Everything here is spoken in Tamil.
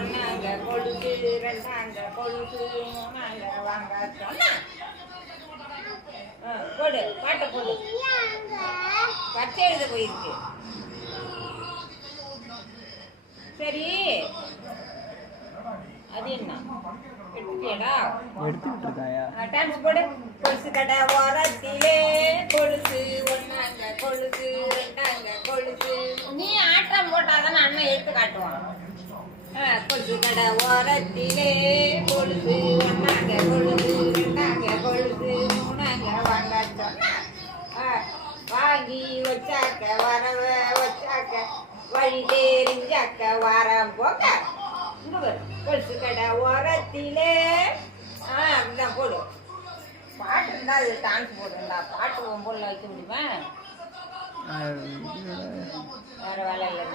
ஒன்னாங்க கொலுசு ரெண்டாங்க கொலுசு மூணாங்க வாங்க சொன்னா போடு பாட்டை போடு பச்சை எழுத போயிருக்கு சரி அது என்ன எடுத்துக்கிட்டு இருக்காயா டான்ஸ் போடு கொலுசு கடை ஓரத்திலே கொலுசு ஒன்னாங்க கொலுசு ரெண்டாங்க கொலுசு நீ ஆட்டம் போட்டாதானே அண்ணன் எடுத்து காட்டுவான் கொலுசு கடை ஓரத்திலே கொலுசு ஒன்னாங்க கொலுசு ரெண்டாங்க கொலுசு மூணாங்க வாங்க சொன்னா வாங்கி வச்சாக்க வரவ வச்சாக்க வழி தெரிஞ்சாக்க வாரம் போக்க கொலுசு கடை ஓரத்திலே அப்படிதான் போடு பாட்டு இருந்தா அது டான்ஸ் போடுறா பாட்டு ஒம்பொல்ல வைக்க முடியுமா வேற வேலை இல்லை